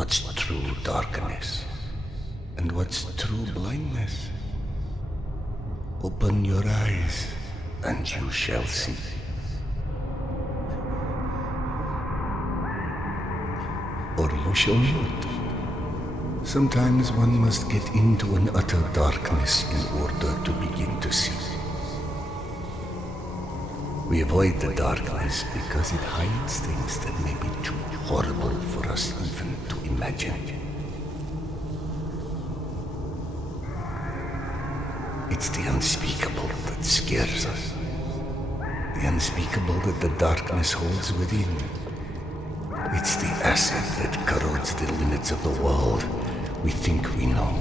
what's true darkness and what's true blindness. Open your eyes and you shall see. Or you shall not. Sometimes one must get into an utter darkness in order to begin to see. We avoid the darkness because it hides things that may be too horrible for us even to imagine. It's the unspeakable that scares us. The unspeakable that the darkness holds within. It's the acid that corrodes the limits of the world we think we know.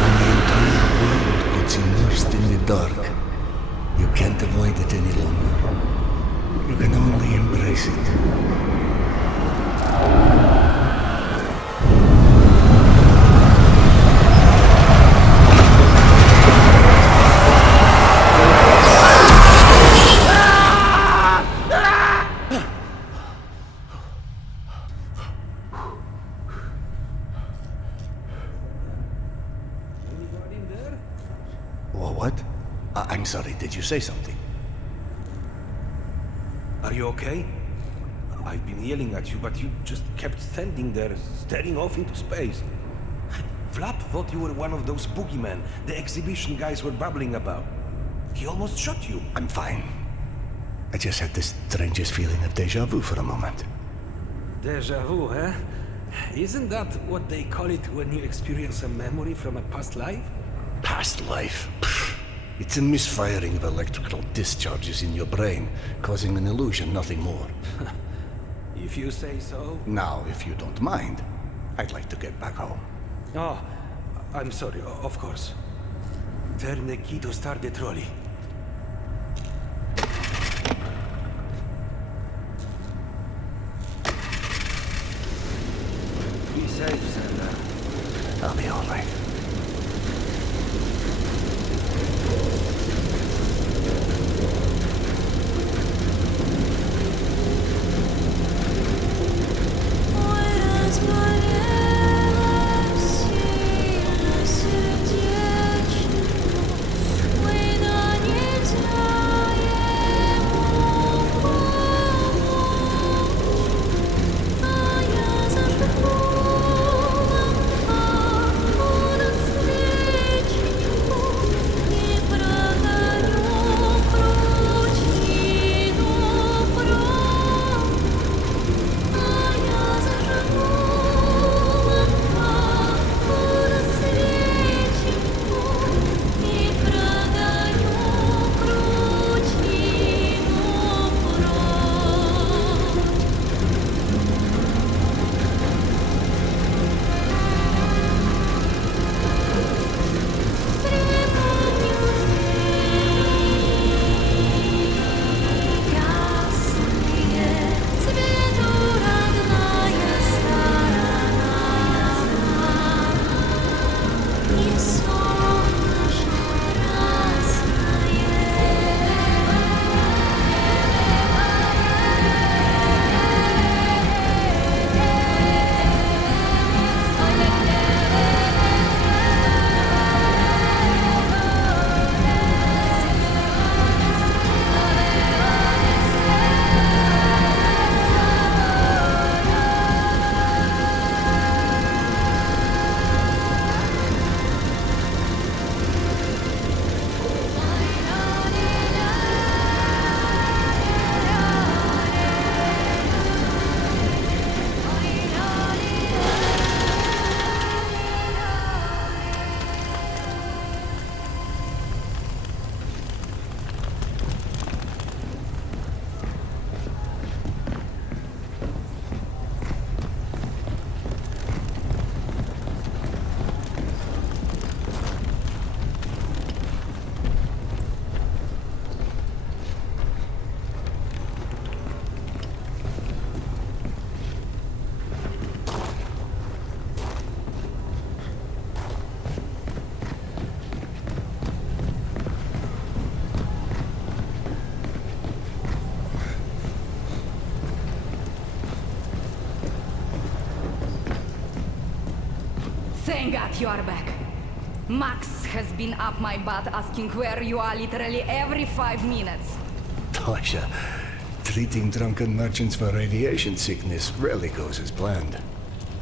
When the entire world gets immersed in the dark, you can't avoid it any longer. You can only embrace it. What? I'm sorry, did you say something? Are you okay? I've been yelling at you, but you just kept standing there, staring off into space. Flap thought you were one of those boogeymen the exhibition guys were babbling about. He almost shot you. I'm fine. I just had the strangest feeling of deja vu for a moment. Deja vu, eh? Isn't that what they call it when you experience a memory from a past life? Past life? Pfft. It's a misfiring of electrical discharges in your brain, causing an illusion, nothing more. If you say so. Now, if you don't mind, I'd like to get back home. Oh, I'm sorry, of course. Turn the key to start the trolley. Be safe, Sandra. I'll be all right. Serдечно, вы на Thank God you are back. Max has been up my butt asking where you are literally every 5 minutes. Tasha, treating drunken merchants for radiation sickness rarely goes as planned.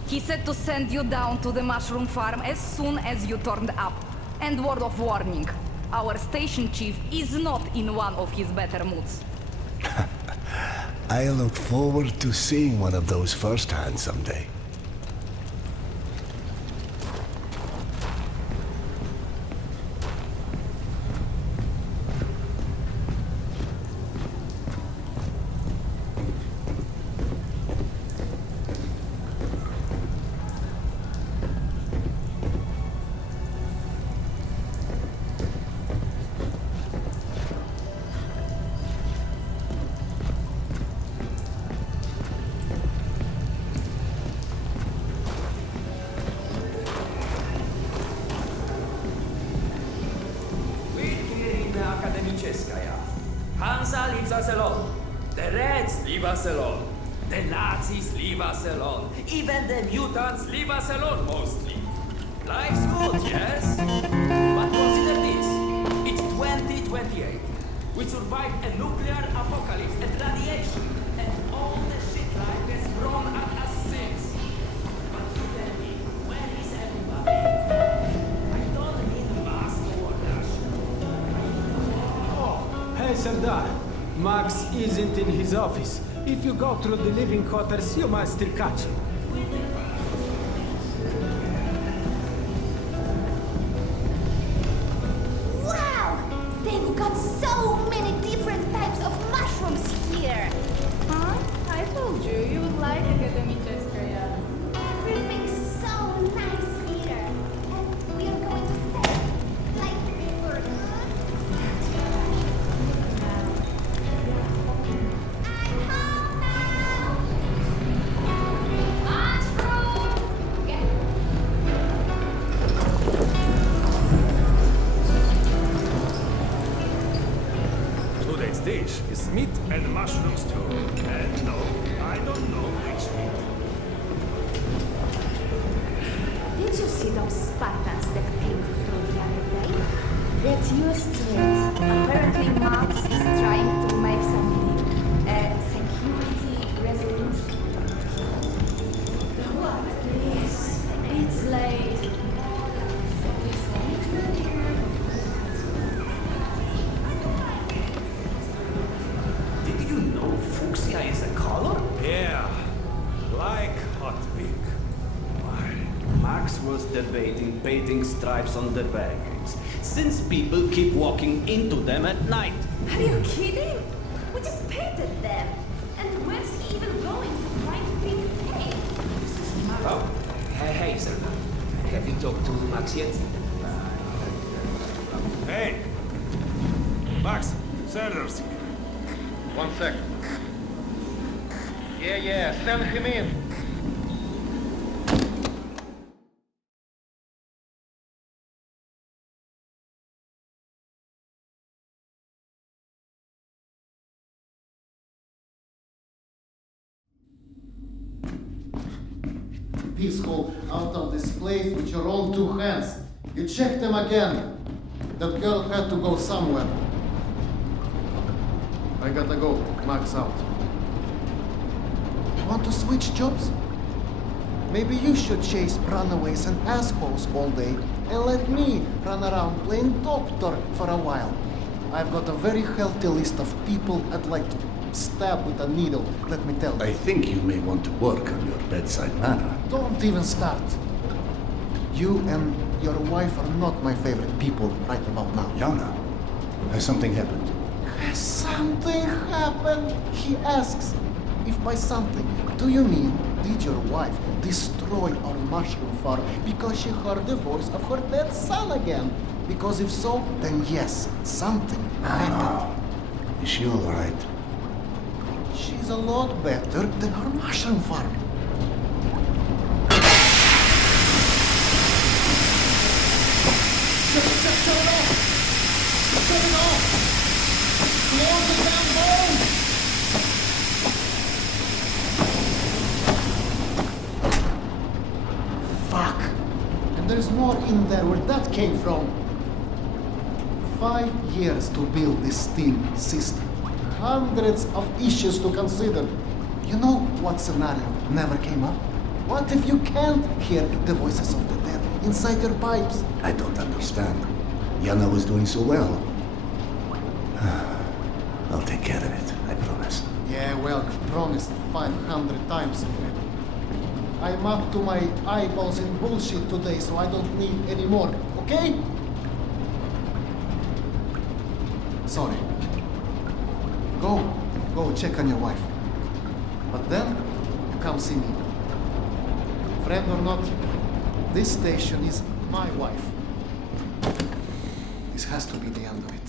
He said to send you down to the mushroom farm as soon as you turned up. And word of warning, our station chief is not in one of his better moods. I look forward to seeing one of those firsthand someday. Hansa leaves us alone. The Reds leave us alone. The Nazis leave us alone. Even the mutants leave us alone, mostly. Life's good, yes? But consider this. It's 2028. We survived a nuclear apocalypse and radiation. And all the shit life has thrown at us since. But you tell me, where is everybody? I don't need mask orders. Hey, Sardar. Max isn't in his office. If you go through the living quarters, you might still catch him. Wow! They've got so many different types of mushrooms here! Huh? I told you, you would like Akademicheskaya. Everything's so nice here! And we're going to stay, like, for good? I'm home now! Mushrooms! Okay. Today's dish is meat and mushroom stew. And no, I don't know which meat. Did you see those Spartans that came through the other day? Get used to it. Apparently Max is trying to make some security resolution. What, please? It's late. Did you know fuchsia is a color? Yeah, like hot pink. Why? Max was debating painting stripes on the barricades, since people keep walking into them at night. Are you kidding? We just painted them. And where's he even going to find pink paint? Oh, hey, sir. Have you talked to Max yet? Hey! Max, Sanders here. 1 second. Yeah, send him in. Peaceful out of this place with your own 2 hands. You checked them again. That girl had to go somewhere. I gotta go. Max out. Want to switch jobs? Maybe you should chase runaways and assholes all day and let me run around playing doctor for a while. I've got a very healthy list of people I'd like to stab with a needle, let me tell you. I think you may want to work on your bedside manner. Don't even start. You and your wife are not my favorite people right about now. Yana, has something happened? Has something happened? He asks. If by something, do you mean did your wife destroy our mushroom farm because she heard the voice of her dead son again? Because if so, then yes, something happened. Is she all right? She's a lot better than her mushroom farm. Shut it off! Shut it off! Close the damn hole! Fuck! And there in there where that came from. 5 years to build this steel system. Hundreds of issues to consider. You know what scenario never came up? What if you can't hear the voices of the dead inside your pipes? I don't understand. Yana was doing so well. I'll take care of it, I promise. Yeah, well, you've promised 500 times already. I'm up to my eyeballs in bullshit today, so I don't need any more, okay? Sorry. Go check on your wife. But then, you come see me. Friend or not, this station is my wife. This has to be the end of it.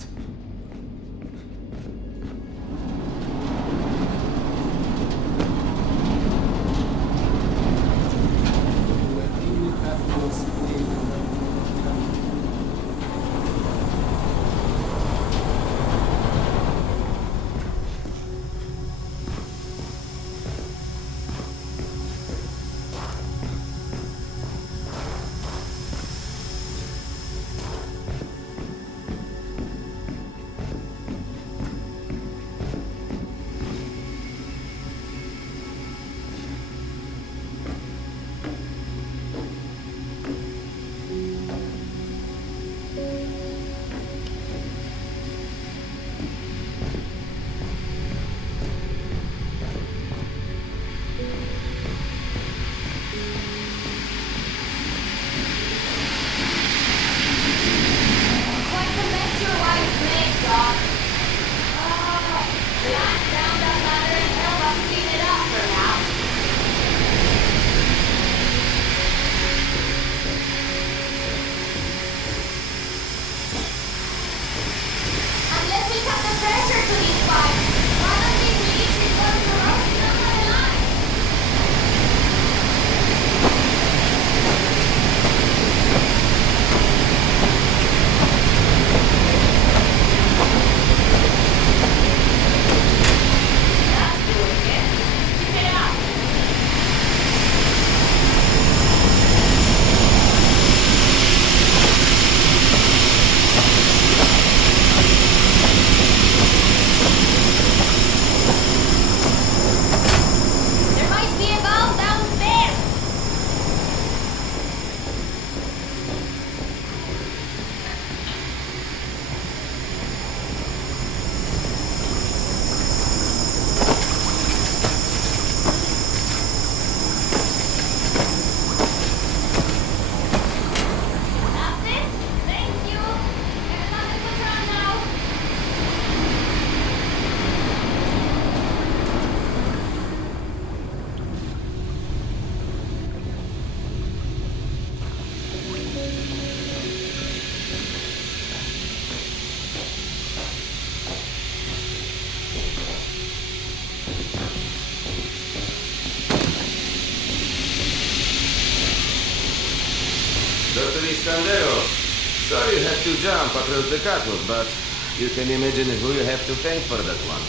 Sorry you have to jump across the catwalk, but you can imagine who you have to thank for that one.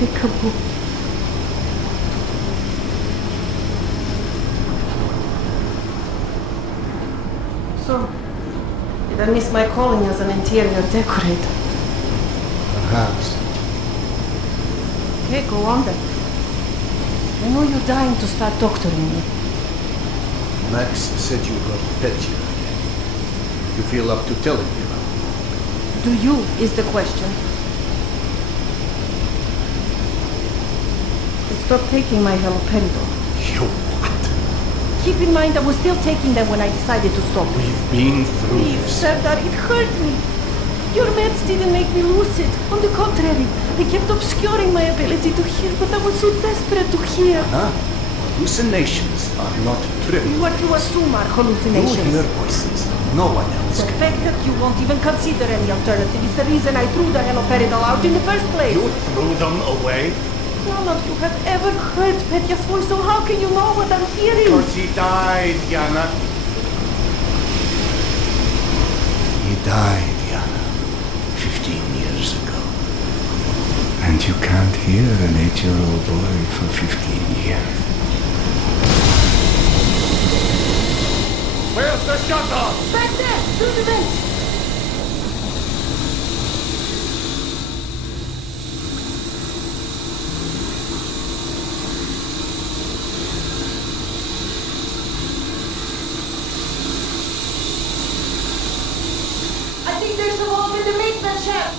Peekaboo. So, did I miss my calling as an interior decorator? Perhaps. Okay, go on then. I know you're dying to start doctoring me. Max said you got Petya. You feel up to telling me now? Do you, is the question. I stopped taking my haloperidol. You what? Keep in mind I was still taking them when I decided to stop. We've been through Please, this. Serdar, it hurt me. Your meds didn't make me lucid. On the contrary, they kept obscuring my ability to hear, but I was so desperate to hear. Huh? Hallucinations are not trivial. What you assume are You hallucinations. hear voices. No one else The can. fact that you won't even consider any alternative is the reason I threw the haloperidol out in the first place. You threw them away? None of you have ever heard Petya's voice, so how can you know what I'm hearing? Because he died, Yana. He died, Yana. 15 years ago. And you can't hear an 8-year-old boy for 15 years. Where's the shutter? Back there, through the vent. I think there's a hole in the maintenance shaft.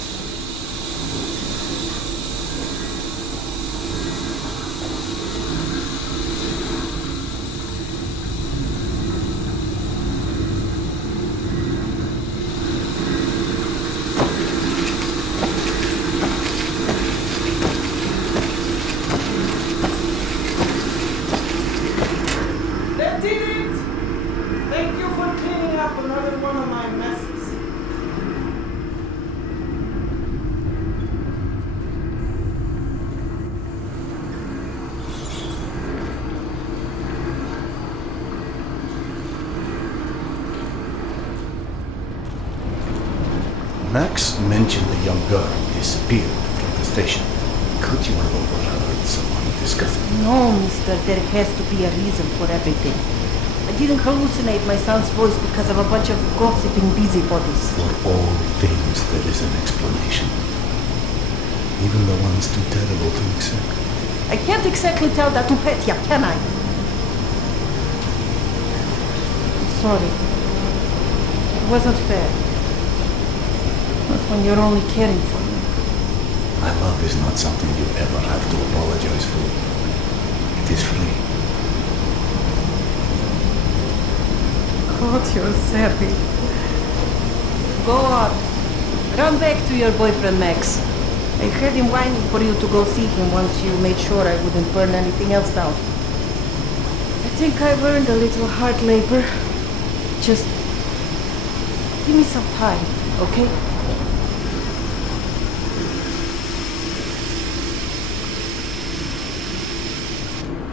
That did it! Thank you for cleaning up another one of my messes. Max mentioned the young girl who disappeared from the station. Could you have overheard someone discussing? No, mister, there has to be a reason for everything. I didn't hallucinate my son's voice because of a bunch of gossiping busybodies. For all things there is an explanation. Even the ones too terrible to accept. I can't exactly tell that to Petya, can I? I'm sorry. It wasn't fair. Not when you're only caring for me. My love is not something you ever have to apologize for. It is free. God, you're savvy. Go on. Run back to your boyfriend, Max. I heard him whining for you to go see him once you made sure I wouldn't burn anything else down. I think I've earned a little hard labor. Just give me some time, okay?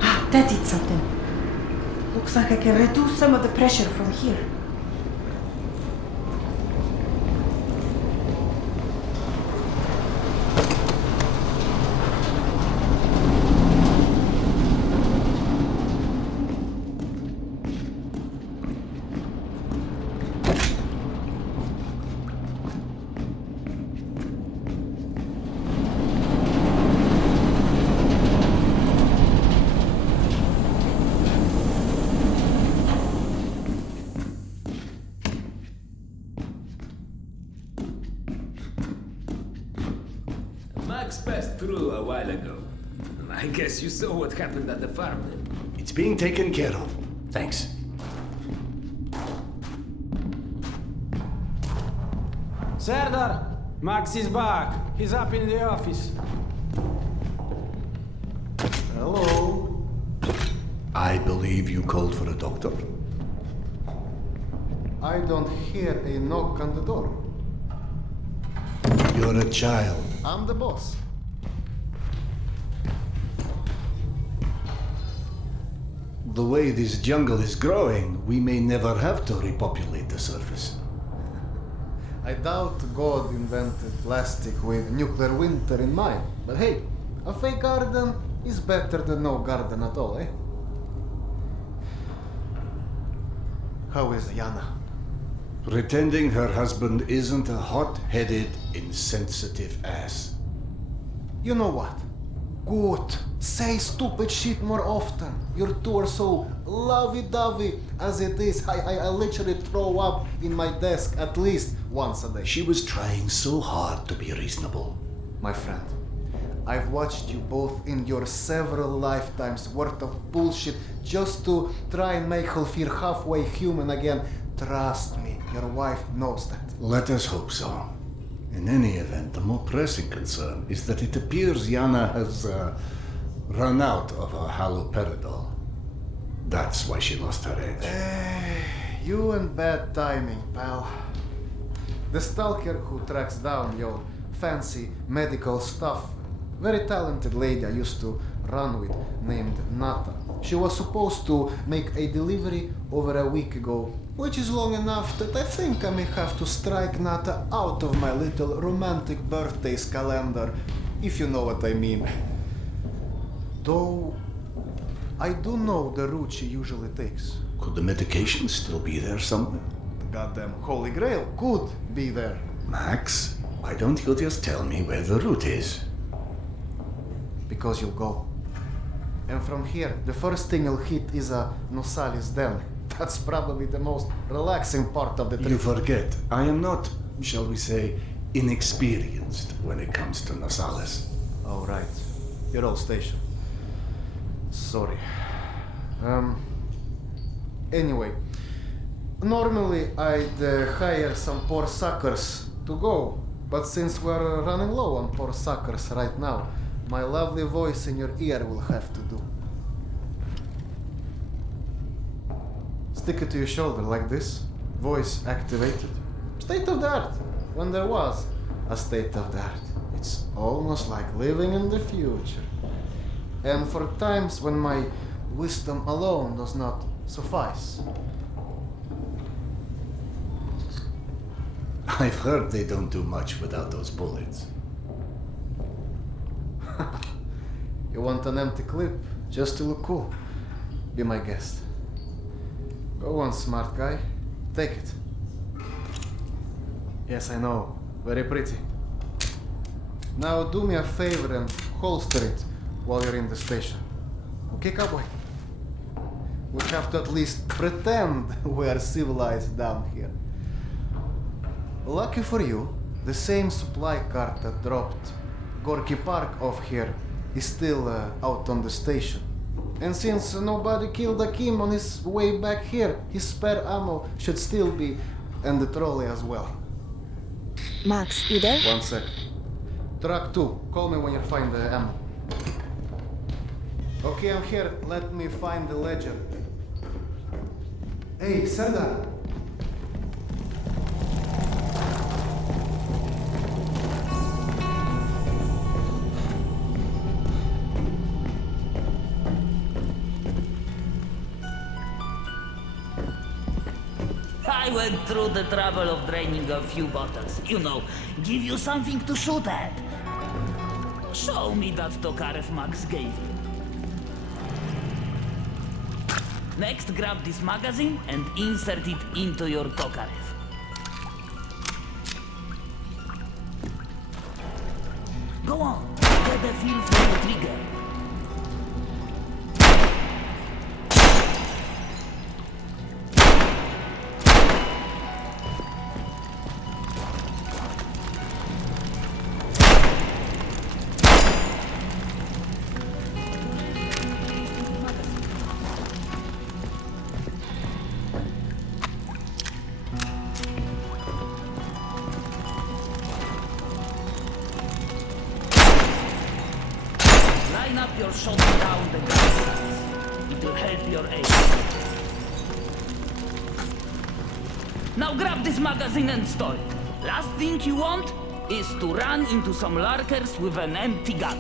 Ah, that did something. Looks like I can reduce some of the pressure from here. Max passed through a while ago. I guess you saw what happened at the farm then. It's being taken care of. Thanks. Serdar, Max is back. He's up in the office. Hello. I believe you called for a doctor. I don't hear a knock on the door. You're a child. I'm the boss. The way this jungle is growing, we may never have to repopulate the surface. I doubt God invented plastic with nuclear winter in mind. But hey, a fake garden is better than no garden at all, eh? How is Yana? Pretending her husband isn't a hot-headed, insensitive ass. You know what? Good. Say stupid shit more often. Your two are so lovey-dovey as it is. I literally throw up in my desk at least once a day. She was trying so hard to be reasonable. My friend, I've watched you both endure several lifetimes worth of bullshit just to try and make her feel halfway human again. Trust me, your wife knows that. Let us hope so. In any event, the more pressing concern is that it appears Yana has run out of her haloperidol. That's why she lost her edge. You and bad timing, pal. The stalker who tracks down your fancy medical stuff, very talented lady I used to run with named Nata. She was supposed to make a delivery over a week ago, which is long enough that I think I may have to strike Nata out of my little romantic birthdays calendar, if you know what I mean. Though I do know the route she usually takes. Could the medication still be there somewhere? The goddamn Holy Grail could be there. Max, why don't you just tell me where the route is? Because you'll go. And from here, the first thing you'll hit is a Nosali's den. That's probably the most relaxing part of the trip. You forget, I am not, shall we say, inexperienced when it comes to Nosalis. Oh, right. Your old station. Sorry. Anyway, normally I'd hire some poor suckers to go, but since we're running low on poor suckers right now, my lovely voice in your ear will have to do. Stick it to your shoulder like this, voice activated. State of the art, when there was a state of the art. It's almost like living in the future. And for times when my wisdom alone does not suffice. I've heard they don't do much without those bullets. You want an empty clip just to look cool? Be my guest. Go on, smart guy. Take it. Yes, I know. Very pretty. Now do me a favor and holster it while you're in the station. Okay, cowboy? We have to at least pretend we are civilized down here. Lucky for you, the same supply cart that dropped Gorky Park off here is still out on the station. And since nobody killed Akim on his way back here, his spare ammo should still be, and the trolley as well. Max, you there? 1 sec. Truck 2, call me when you find the ammo. Okay, I'm here. Let me find the ledger. Hey, Serdar. I went through the trouble of draining a few bottles. You know, give you something to shoot at. Show me that Tokarev Max gave you. Next, grab this magazine and insert it into your Tokarev. Go on, get a feel for the trigger. Line up your shot down the gun sights. It will help your aim. Now grab this magazine and store it. Last thing you want is to run into some lurkers with an empty gun.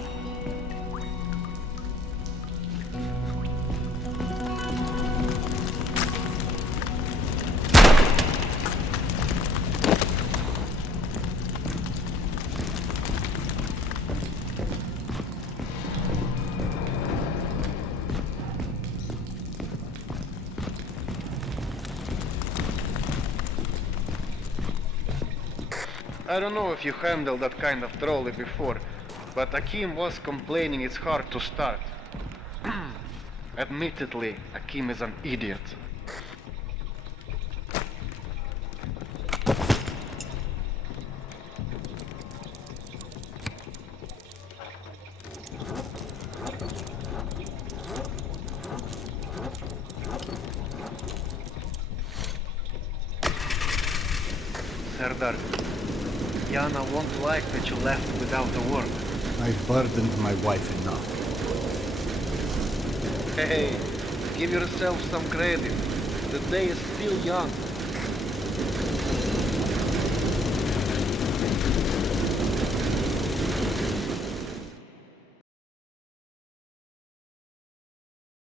I don't know if you handled that kind of trolley before, But Akim was complaining it's hard to start. Admittedly, Akim is an idiot. Serdar, Yana won't like that you left without a word. I've burdened my wife enough. Hey, give yourself some credit. The day is still young.